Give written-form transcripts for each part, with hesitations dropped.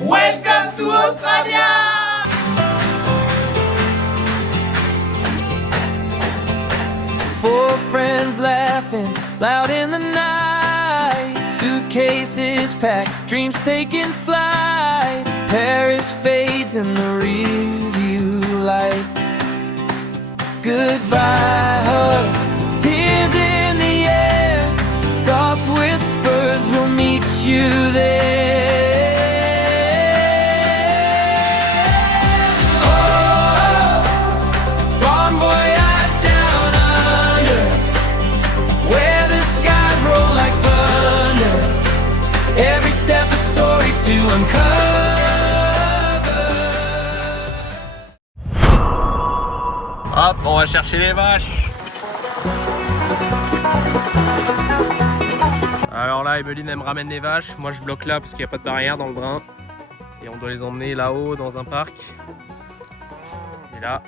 Welcome to Australia! Four friends laughing loud in the night. Suitcases packed, dreams taking flight. Paris fades in the rearview light. Goodbye hugs, tears in the air. Soft whispers will meet you there. Hop, on va chercher les vaches. Alors là, Emeline elle me ramène les vaches. Moi je bloque là parce qu'il n'y a pas de barrière dans le drain. Et on doit les emmener là-haut dans un parc. Et là,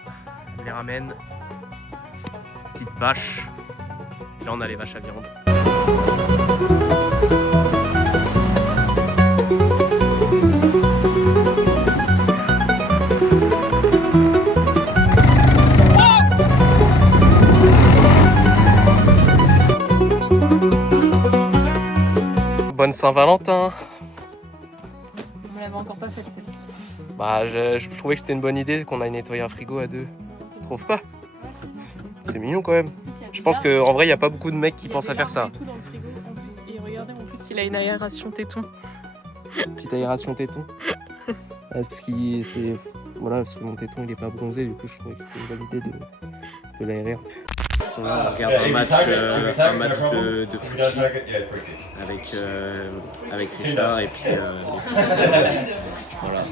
elle les ramène. Petite vache. Et là on a les vaches à viande. Bonne Saint-Valentin. On l'avait encore pas faite celle-ci. Bah je trouvais que c'était une bonne idée qu'on aille nettoyer un frigo à deux. Tu trouves pas? C'est mignon quand même. Je pense qu'en vrai il n'y a pas beaucoup de mecs qui pensent à faire ça. Tout dans le frigo en plus. Et regardez, en plus il a une aération téton. Petite aération téton. Parce que mon téton il est pas bronzé, du coup je trouvais que c'était une bonne idée de l'aérer. Là, on regarde un match de foot avec Richard et puis les voilà,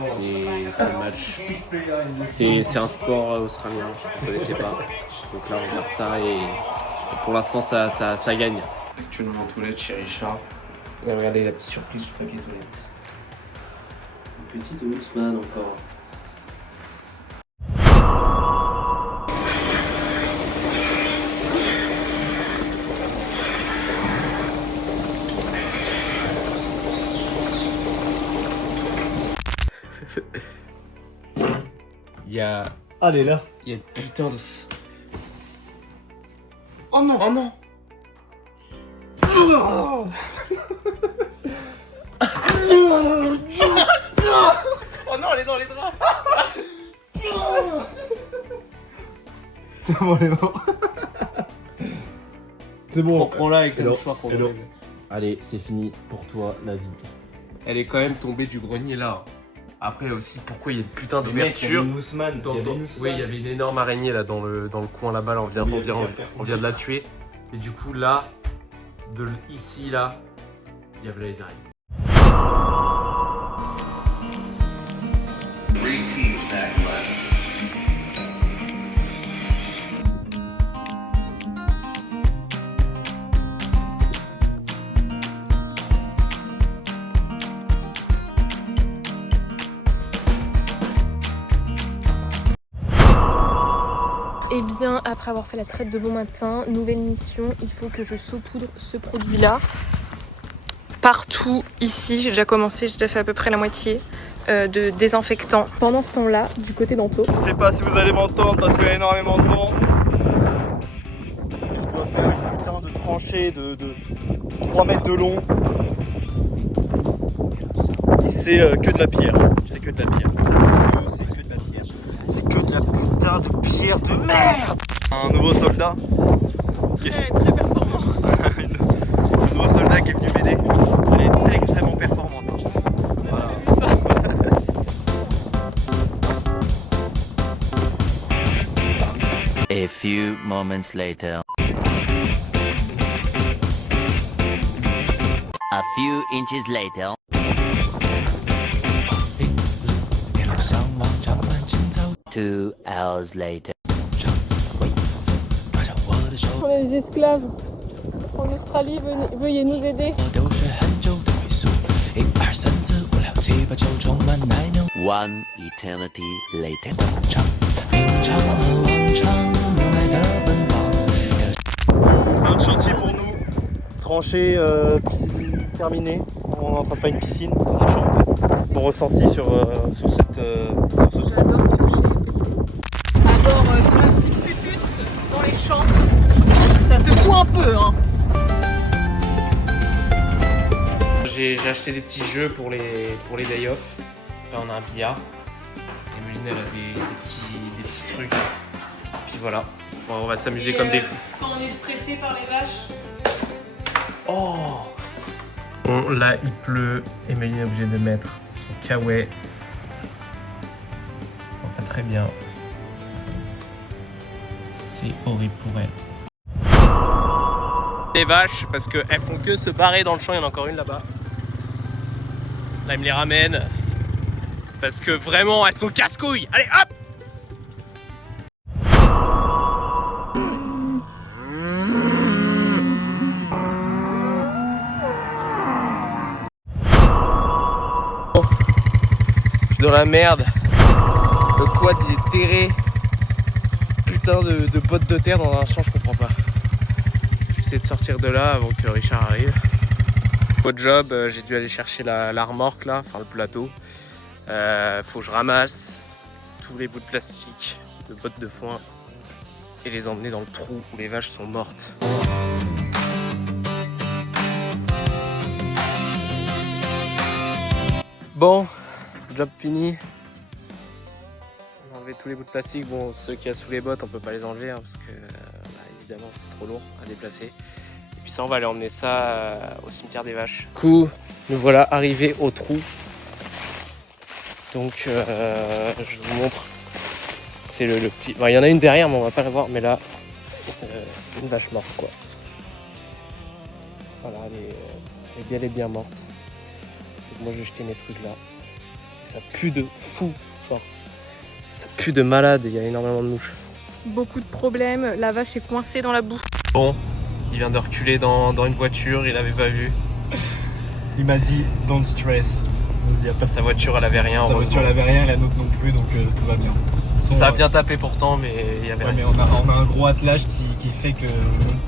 c'est le match. C'est un sport australien, je ne connaissais pas. Donc là on regarde ça et pour l'instant ça gagne. Actuellement en toilette chez Richard. Et regardez la petite surprise sur le papier toilette. Une petite Ousmane encore. Il y a... Allez là. Il y a une putain de... Oh non! Oh non! Oh non, elle est dans les draps! C'est bon, elle est morte. C'est bon. Reprends-la avec le mouchoir pour Hello. le bébé. Allez, c'est fini pour toi la vie. Elle est quand même tombée du grenier là. Après aussi, pourquoi il y a une putain d'ouverture? Oui, il y avait une énorme araignée là dans le coin là-bas. Là, on vient de la tuer. Et du coup là, ici là, il y avait les araignées. Et bien, après avoir fait la traite de bon matin, nouvelle mission, il faut que je saupoudre ce produit-là. Partout ici, j'ai déjà commencé, j'ai déjà fait à peu près la moitié de désinfectant. Pendant ce temps-là, du côté d'Anto. Je sais pas si vous allez m'entendre parce qu'il y a énormément de vent. Je dois faire une putain de tranchée de 3 mètres de long. Et c'est que de la pierre. C'est que de la pierre. C'est que de la pierre. C'est que de la putain de pierre de merde. Un nouveau soldat. Très performant. Un nouveau soldat qui est venu m'aider. Elle est extrêmement performante. Voilà. Ça. A few moments later. A few inches later. 2 hours later. On est des esclaves en Australie, veuillez nous aider. 1 eternity later. Fin de chantier pour nous. Tranchée terminée. On est en train de faire une piscine. En fait. ton ressenti sur ce truc. J'adore piocher. D'abord, de la petite putute dans les champs. Ça se fout un peu, hein. J'ai acheté des petits jeux pour les day off. Là on a un billard. Emeline elle a des petits trucs. Puis voilà. Bon, on va s'amuser comme des fous. Quand on est stressé par les vaches. Oh bon là il pleut. Emeline est obligée de mettre son kawaii. Bon, pas très bien. C'est horrible pour elle. Les vaches parce qu'elles font que se barrer dans le champ. Il y en a encore une là-bas. Là, il me les ramène. Parce que vraiment, elles sont casse-couilles. Allez, hop! Je suis dans la merde. Le quad, il est terré. Putain de bottes de terre dans un champ, je comprends pas. J'essaie de sortir de là avant que Richard arrive. Au job, j'ai dû aller chercher la remorque là, enfin le plateau. Faut que je ramasse tous les bouts de plastique, de bottes de foin et les emmener dans le trou où les vaches sont mortes. Bon, job fini. On a enlevé tous les bouts de plastique. Bon, ceux qu'il y a sous les bottes, on peut pas les enlever hein, parce que évidemment c'est trop lourd à déplacer. Et puis ça, on va aller emmener ça au cimetière des vaches. Du coup, nous voilà arrivés au trou. Donc, je vous montre. C'est le petit. Bon, il y en a une derrière, mais on va pas la voir. Mais là, une vache morte, quoi. Voilà, elle est bien morte. Donc moi, j'ai jeté mes trucs là. Et ça pue de fou. Enfin, ça pue de malade. Il y a énormément de mouches. Beaucoup de problèmes. La vache est coincée dans la boue. Bon, il vient de reculer dans une voiture. Il avait pas vu. Il m'a dit don't stress. Il y a pas Sa voiture, elle avait rien. Sa voiture, elle avait rien, la nôtre non plus, donc tout va bien. Ça a bien tapé pourtant, mais il y avait Ouais, rien. mais on a un gros attelage qui fait que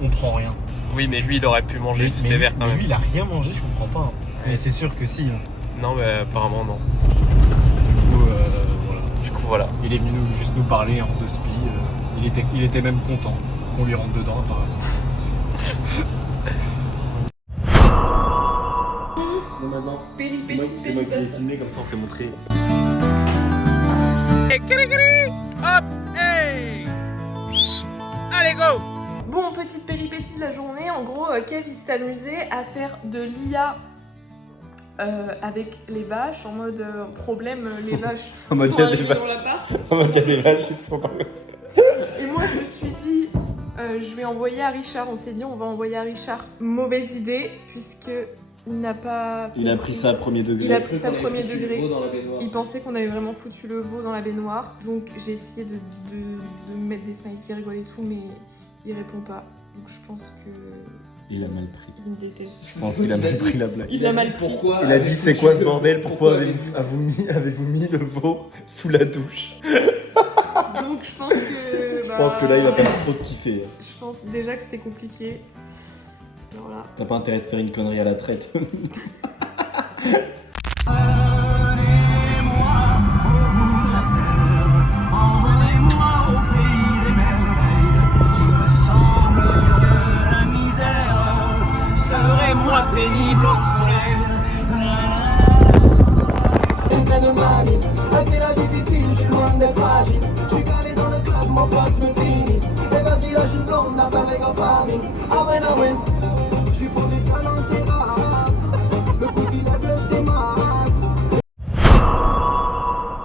on prend rien. Oui, mais lui, il aurait pu manger Mais sévère quand lui, même. il a rien mangé, je comprends pas. Hein. Mais c'est sûr que si. Hein. Non, mais apparemment non. Du coup, voilà. Du coup, voilà. Il est venu juste nous parler en 2 spi. Il était même content qu'on lui rentre dedans, apparemment. Non, maintenant, c'est moi qui l'ai filmé, comme ça on fait montrer. Hey, hop, hey. Allez, go. Bon, petite péripétie de la journée. En gros, Kev il s'est amusé à faire de l'IA avec les vaches. En mode problème, les vaches En mode, sont y a des arrivées dans vaches. l'appart. En mode, il y a des vaches, ils sont dans le... Et moi, je me suis dit, je vais envoyer à Richard. On s'est dit, on va envoyer à Richard. Mauvaise idée, puisque il n'a pas. Il a pris ça à premier degré. Il a pris ça premier degré. Dans la baignoire. Il pensait qu'on avait vraiment foutu le veau dans la baignoire. Donc j'ai essayé de mettre des smileys qui rigolent et tout, mais il répond pas. Donc je pense que Il a mal pris. il me déteste. Je pense qu'il a mal pris la blague. Il a mal pris. Pourquoi? Il a dit c'est quoi ce bordel? Pourquoi avez-vous mis le veau sous la douche? Donc je pense que. Je pense que là il va pas trop te kiffer. Je pense déjà que c'était compliqué. Alors là. T'as pas intérêt de faire une connerie à la traite.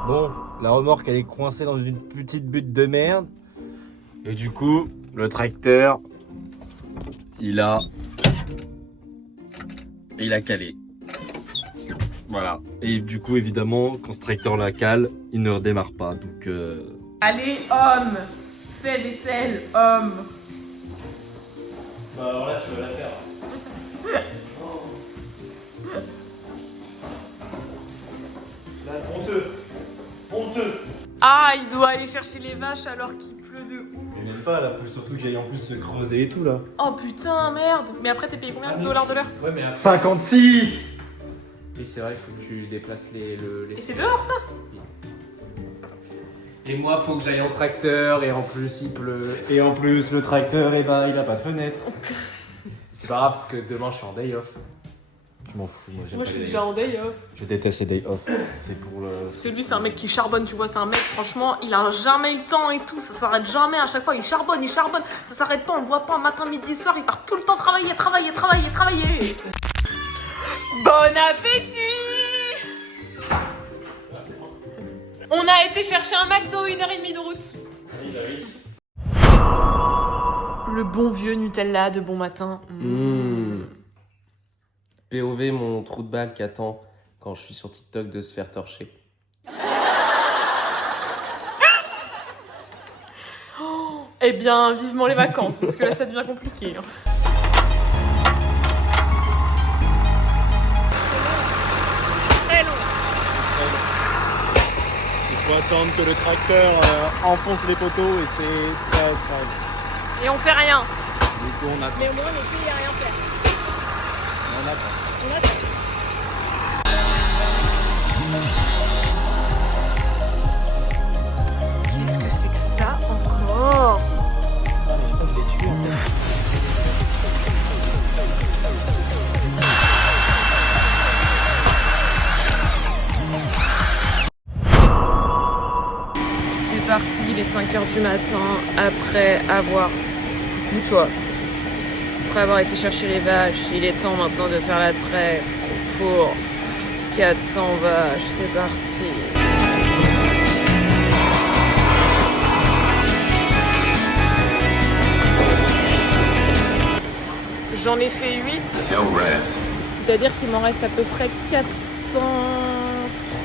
Bon, la remorque elle est coincée dans une petite butte de merde. Et du coup, le tracteur, il a calé. Voilà. Et du coup, évidemment, quand ce tracteur la cale, il ne redémarre pas. Donc, Allez, homme! Fais vaisselle, homme! Bah alors là, tu vas la faire. Là, honteux. Ah, il doit aller chercher les vaches alors qu'il pleut de ouf. Mais même pas, là, faut surtout que j'aille en plus se creuser et tout, là. Oh putain, merde! Mais après, t'es payé combien de dollars de l'heure? Ouais, mais après, 56! Et c'est vrai, il faut que tu déplaces les Et c'est dehors ça? Et moi, faut que j'aille en tracteur et en plus il pleut. Et en plus, le tracteur, il a pas de fenêtre. C'est pas grave parce que demain je suis en day off. Je m'en fous, moi j'aime Moi pas je suis les déjà day en day off. Je déteste les day off. C'est pour le. Parce que lui c'est un mec qui charbonne, tu vois, c'est un mec franchement, il a jamais le temps et tout, ça s'arrête jamais, à chaque fois il charbonne, ça s'arrête pas, on le voit pas, matin, midi, soir, il part tout le temps travailler. Bon appétit! On a été chercher un McDo, 1h30 de route. Le bon vieux Nutella de bon matin. POV, mon trou de balle qui attend quand je suis sur TikTok de se faire torcher. Eh bien, vivement les vacances, parce que là ça devient compliqué. Très long. Il faut attendre que le tracteur enfonce les poteaux et c'est très long. Et on fait rien. Du coup, on attend. Mais au moins on est payé à rien faire. On attend. On attend. Qu'est-ce que c'est que ça encore? Ah, mais je crois que je l'ai tué en fait. C'est parti, il est 5h du matin, après avoir... Ou toi. Après avoir été chercher les vaches, il est temps maintenant de faire la traite pour 400 vaches, c'est parti. J'en ai fait 8, c'est-à-dire qu'il m'en reste à peu près 430.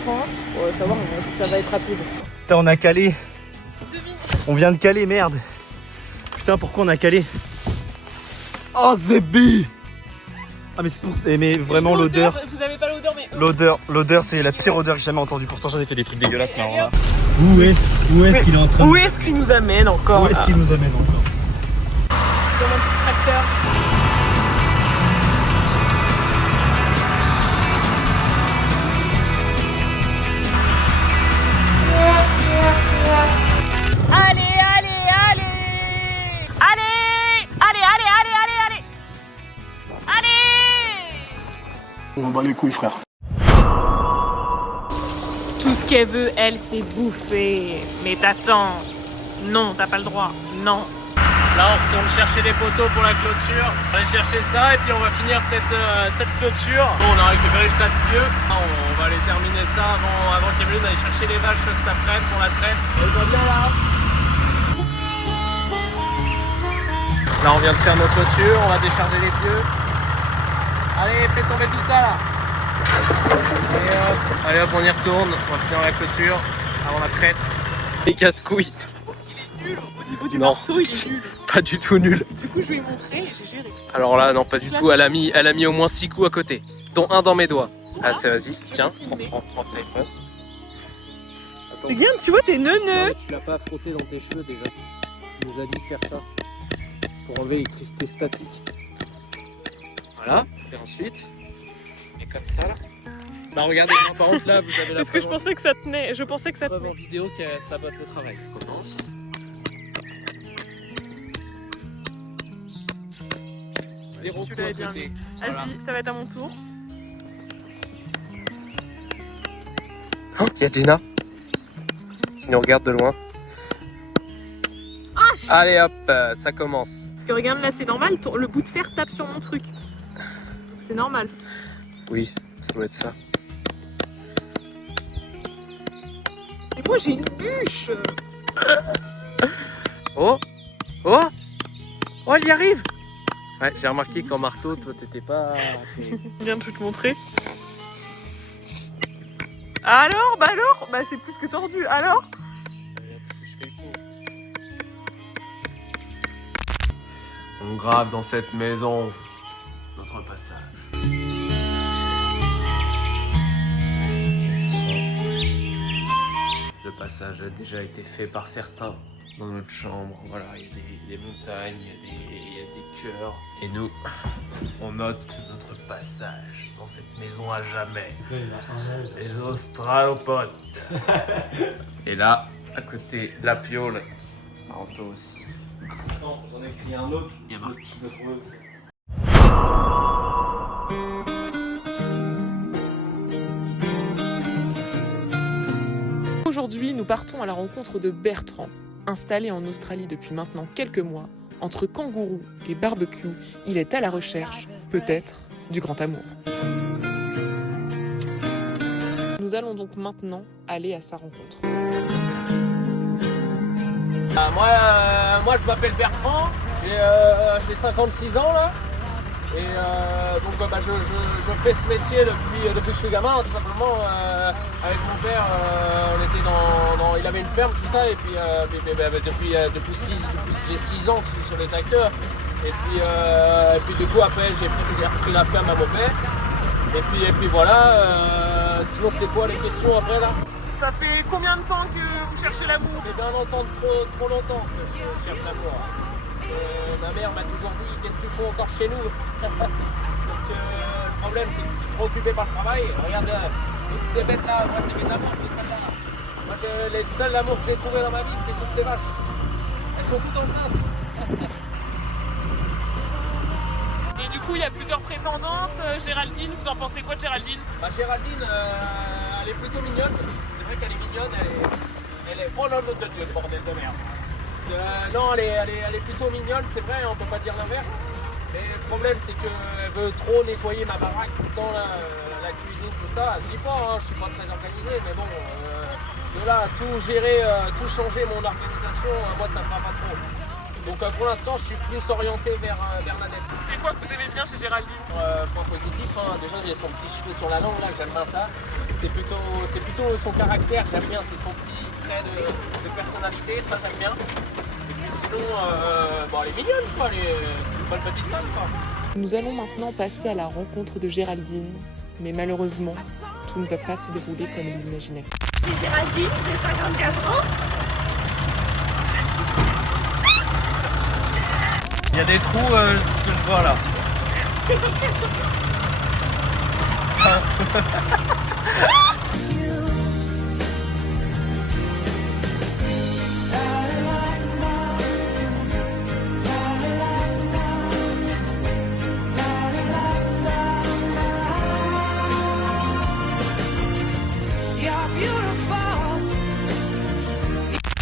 Ouais, ça va, ça va être rapide. Putain, on a calé. On vient de caler, merde. Putain, pourquoi on a calé? Oh, Zébi! Ah, mais c'est pour... Mais vraiment, l'odeur... Vous avez pas l'odeur, mais... L'odeur, c'est la pire odeur que j'ai jamais entendue. Pourtant, j'en ai fait des trucs dégueulasses, mais alors là... Où est-ce qu'il est en train Où est-ce qu'il nous amène encore? Où est-ce qu'il nous amène encore? Dans mon petit tracteur. Allez, allez, allez! Allez! Allez, allez, allez, allez, allez! Allez! On bat les couilles, frère. Tout ce qu'elle veut, elle, c'est bouffer. Mais t'attends. Non, t'as pas le droit. Non. Là, on retourne chercher les poteaux pour la clôture. On va aller chercher ça et puis on va finir cette clôture. Bon, on a récupéré le tas de pieux. On va aller terminer ça avant qu'il y ait lieu d'aller chercher les vaches cet après-midi pour la traite. Elle va bien là. Là, on vient de faire nos clôtures. On va décharger les pieux. Allez, fais tomber tout ça là. Allez hop, on y retourne. On va finir la clôture avant la traite. Les casse-couilles. Au niveau du Non. marteau, il est nul. Pas du tout nul. Du coup, je vais lui montrer et j'ai géré. Alors là, non, pas du tout. Elle a mis au moins 6 coups à côté, dont un dans mes doigts. Ah, c'est vas-y, tiens, prends le téléphone. Attends, Regarde, tu vois, t'es neuneux. tu l'as pas frotté dans tes cheveux déjà. Il nous a dit de faire ça pour enlever l'électricité statique. Voilà, et ensuite, et comme ça là. Bah regardez, par contre là, vous avez la Parce que je pensais que ça tenait. Je pensais que ça preuve en tenait. vidéo qu'elle sabote le travail. On commence. Zéro coup Celui-là à est bien côté. mis. Voilà. Vas-y, ça va être à mon tour. Oh, il y a Gina qui nous regarde de loin. Allez hop, ça commence. Parce que regarde, là, c'est normal. Le bout de fer tape sur mon truc. C'est normal. Oui, ça doit être ça. Et moi, j'ai une bûche. Oh, oh, oh, elle y arrive. Ouais, j'ai remarqué qu'en marteau, toi, t'étais pas. Viens, je vais te montrer. Alors, bah c'est plus que tordu. Alors, On grave dans cette maison notre passage. Le passage a déjà été fait par certains. dans notre chambre. Voilà, il y a des montagnes, il y a des cœurs. Et nous, on note notre passage dans cette maison à jamais. Les Australopotes. Et là, à côté, la Piole. Naruto aussi. Non, j'en ai écrit un autre. Il y a marqué. Je le trouvais aussi. Aujourd'hui, nous partons à la rencontre de Bertrand. Installé en Australie depuis maintenant quelques mois, entre kangourous et barbecue, il est à la recherche, peut-être, du grand amour. Nous allons donc maintenant aller à sa rencontre. Moi je m'appelle Bertrand, j'ai 56 ans là. Et donc je fais ce métier depuis que je suis gamin, tout simplement. Avec mon père, il avait une ferme, tout ça, et puis depuis que j'ai 6 ans que je suis sur les tracteurs. Et puis du coup après j'ai repris la ferme à mon père. Et puis voilà, sinon c'était quoi les questions après là? Ça fait combien de temps que vous cherchez l'amour? C'est bien longtemps, trop longtemps que je cherche l'amour. Ma mère m'a toujours dit qu'est-ce que tu fais encore chez nous. Sauf que le problème c'est que je suis trop occupé par le travail. Regarde, toutes ces bêtes là, moi c'est mes amours, toutes celles-là. Moi les seuls amours que j'ai trouvés dans ma vie c'est toutes ces vaches. Elles sont toutes enceintes. Et du coup, il y a plusieurs prétendantes. Géraldine, vous en pensez quoi de Géraldine? Géraldine, elle est plutôt mignonne. C'est vrai qu'elle est mignonne, elle est... Oh non, de Dieu, le bordel de merde. Non, elle est plutôt mignonne, c'est vrai, on peut pas dire l'inverse. Mais le problème, c'est qu'elle veut trop nettoyer ma baraque tout le temps, là, la cuisine, tout ça. Je dis pas, hein, je suis pas très organisé, mais bon, de là à tout gérer, tout changer mon organisation, moi ça me va pas trop. Donc pour l'instant, je suis plus orienté vers Bernadette. C'est quoi que vous aimez bien chez Géraldine? Point positif, hein, déjà j'ai son petit cheveu sur la langue, là, j'aime bien ça. C'est plutôt son caractère, j'aime bien, c'est son petit trait de personnalité, ça j'aime bien. Et puis sinon, elle est mignonne, quoi, c'est une bonne petite femme, quoi. Nous allons maintenant passer à la rencontre de Géraldine, mais malheureusement, tout ne va pas se dérouler comme il l'imaginait. C'est Géraldine, j'ai 54 ans. Il y a des trous, ce que je vois là.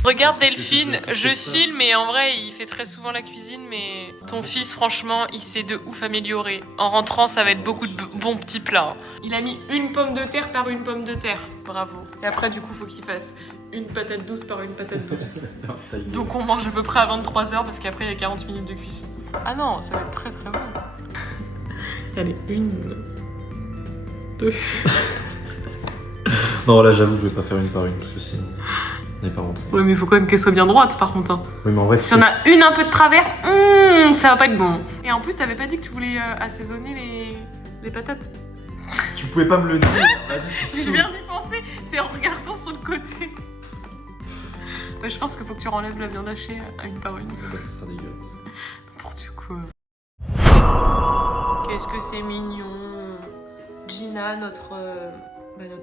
Regarde Delphine, je filme et en vrai il fait très souvent la cuisine, mais ton fils franchement il s'est de ouf amélioré. En rentrant ça va être beaucoup de bons petits plats. Il a mis une pomme de terre par une pomme de terre, bravo. Et après du coup faut qu'il fasse une patate douce par une patate douce. Donc on mange à peu près à 23h parce qu'après il y a 40 minutes de cuisson. Ah non, ça va être très très bon. Allez, 1, 2... Non, là j'avoue, je vais pas faire une par une parce que sinon on n'est pas rentré. Ouais mais il faut quand même qu'elle soit bien droite par contre. Hein. Oui, mais en vrai, Si on a une un peu de travers, ça va pas être bon. Et en plus, t'avais pas dit que tu voulais assaisonner les patates? tu pouvais pas me le dire. Vas-y, tu Je viens d'y penser, c'est en regardant sur le côté. Bah, je pense qu'il faut que tu renlèves la viande hachée à une par une. Bah, ça sera dégueulasse. N'importe quoi. Qu'est-ce que c'est mignon. Gina, notre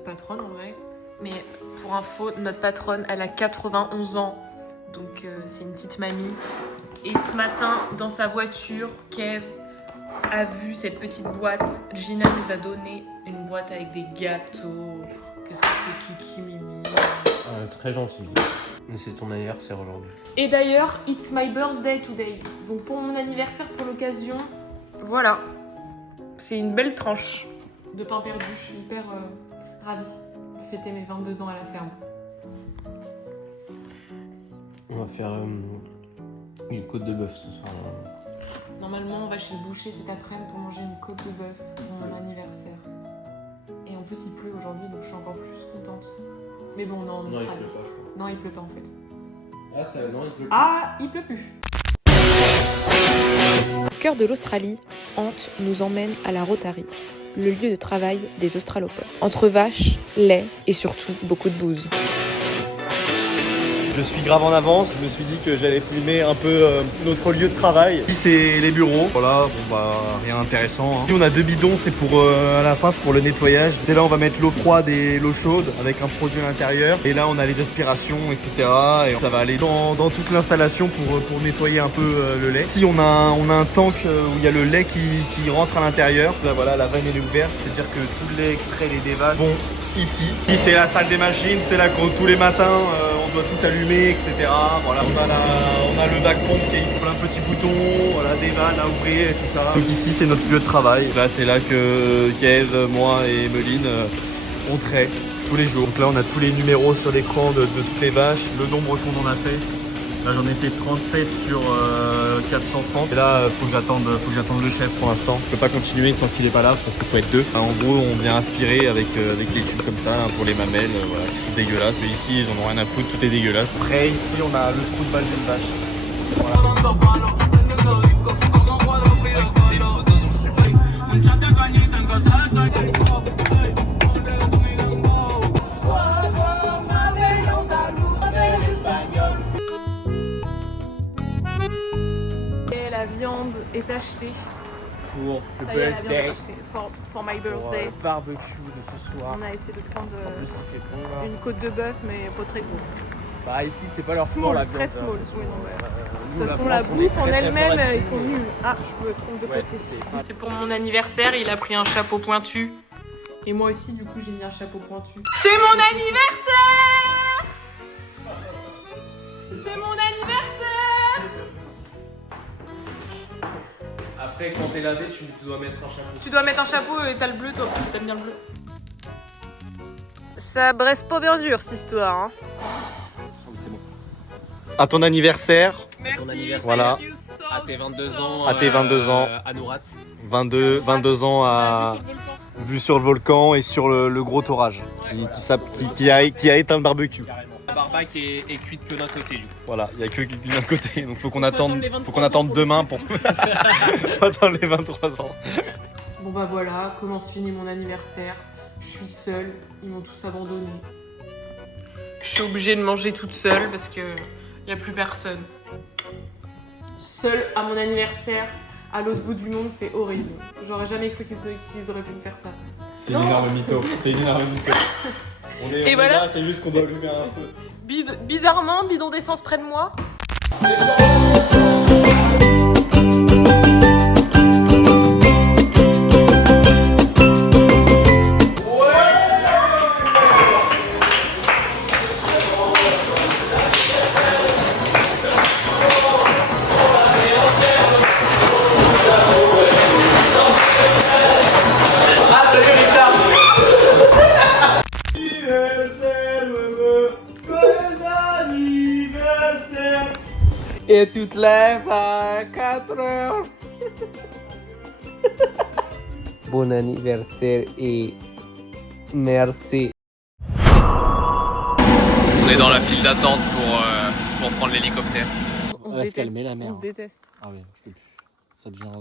patronne en vrai. Mais pour info, notre patronne, elle a 91 ans. Donc c'est une petite mamie. Et ce matin, dans sa voiture, Kev a vu cette petite boîte. Gina nous a donné une boîte avec des gâteaux. Qu'est-ce que c'est, Kiki, Mimi? Très gentil. C'est ton anniversaire aujourd'hui. Et d'ailleurs, it's my birthday today. Donc pour mon anniversaire, pour l'occasion, voilà. C'est une belle tranche de pain perdu. Je suis hyper ravie de fêter mes 22 ans à la ferme. On va faire une côte de bœuf ce soir. Normalement, on va chez le boucher cet après-midi pour manger une côte de bœuf pour mon anniversaire. Et en plus, il pleut aujourd'hui, donc je suis encore plus contente. Mais bon, non, Non, il pleut pas, je crois. Non, il pleut pas en fait. Ah, ça, non, il pleut pas. Ah, il pleut plus. Au cœur de l'Australie, Ant nous emmène à la Rotary, le lieu de travail des Australopotes. Entre vaches, lait et surtout beaucoup de bouse. Je suis grave en avance. Je me suis dit que j'allais filmer un peu notre lieu de travail. Ici c'est les bureaux. Voilà, bon bah rien d'intéressant. Hein. Ici on a 2 bidons, c'est pour à la fin c'est pour le nettoyage. C'est là on va mettre l'eau froide et l'eau chaude avec un produit à l'intérieur. Et là on a les aspirations, etc. Et ça va aller dans toute l'installation pour nettoyer un peu le lait. Ici on a un tank où il y a le lait qui rentre à l'intérieur. Là voilà, la vanne elle est ouverte, c'est-à-dire que tout le lait extrait, les dévals vont ici. Ici c'est la salle des machines, c'est là que tous les matins on doit tout allumer, etc. Voilà, on a le bac pompe qui est ici, plein de petits boutons, voilà, des vannes à ouvrir et tout ça. Donc ici c'est notre lieu de travail. Là c'est là que Kev, moi et Meline on traite tous les jours. Donc là on a tous les numéros sur l'écran de toutes les vaches, le nombre qu'on en a fait. Là j'en ai fait 37 sur 430. Et là faut que j'attende le chef pour l'instant. Je peux pas continuer tant qu'il est pas là parce qu'il faut être 2. En gros on vient aspirer avec les tubes comme ça hein, pour les mamelles voilà, qui sont dégueulasses. Et ici ils en ont rien à foutre, tout est dégueulasse. Après ici on a le trou de balle d'une vache. Voilà. La viande est achetée. Pour le Ça y est, la viande est birthday, achetée. For my pour birthday. barbecue de ce soir. On a essayé de prendre En plus il fait bon là. une côte de bœuf, mais pas très grosse. Bah ici c'est pas leur sport Small, la viande. très small. Oui, non, ouais. Nous, De toute façon, la France, on est bouffe en très, très elle-même, fort là-dessus, ils sont mais- nuls. Ah, je me trompe de Ouais, côté. c'est- C'est pour mon anniversaire, il a pris un chapeau pointu. Et moi aussi, du coup, j'ai mis un chapeau pointu. C'est mon anniversaire! C'est mon anniversaire! Après quand t'es lavé tu dois mettre un chapeau. Tu dois mettre un chapeau et t'as le bleu, toi, parce que t'aimes bien le bleu. Ça braisse pas bien dur, cette histoire. Hein. C'est bon. À ton anniversaire, Merci. anniversaire. Voilà. Thank you so, À tes 22 so ans. À tes 22 ans. À Nourat. 22 ans à vue sur le volcan et sur le gros orage qui a éteint le barbecue. Carrément. La barbac est cuite que d'un côté du coup. Voilà, il n'y a que d'un côté, donc faut qu'on attendre attende, les 23 faut qu'on attende ans pour demain le pour faut attendre les 23 ans. Bon bah voilà, comment se finit mon anniversaire. Je suis seule, ils m'ont tous abandonné. Je suis obligée de manger toute seule parce que y a plus personne. Seule à mon anniversaire, à l'autre bout du monde, c'est horrible. J'aurais jamais cru qu'ils auraient pu me faire ça. C'est une énorme mytho, c'est une énorme mytho. On est voilà. là, c'est juste qu'on doit allumer un feu. Bizarrement, bidon d'essence près de moi. Et tu te lèves à 4 heures. Bon anniversaire et merci. On est dans la file d'attente pour prendre l'hélicoptère. On va se calmer, la mère. On se déteste. Ah oui, je peux plus. Ça devient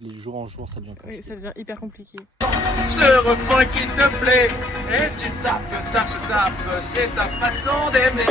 les jours en jour, ça devient plus. Oui, ça devient hyper compliqué. Ce refrain qui te plaît, et tu tapes, c'est ta façon d'aimer.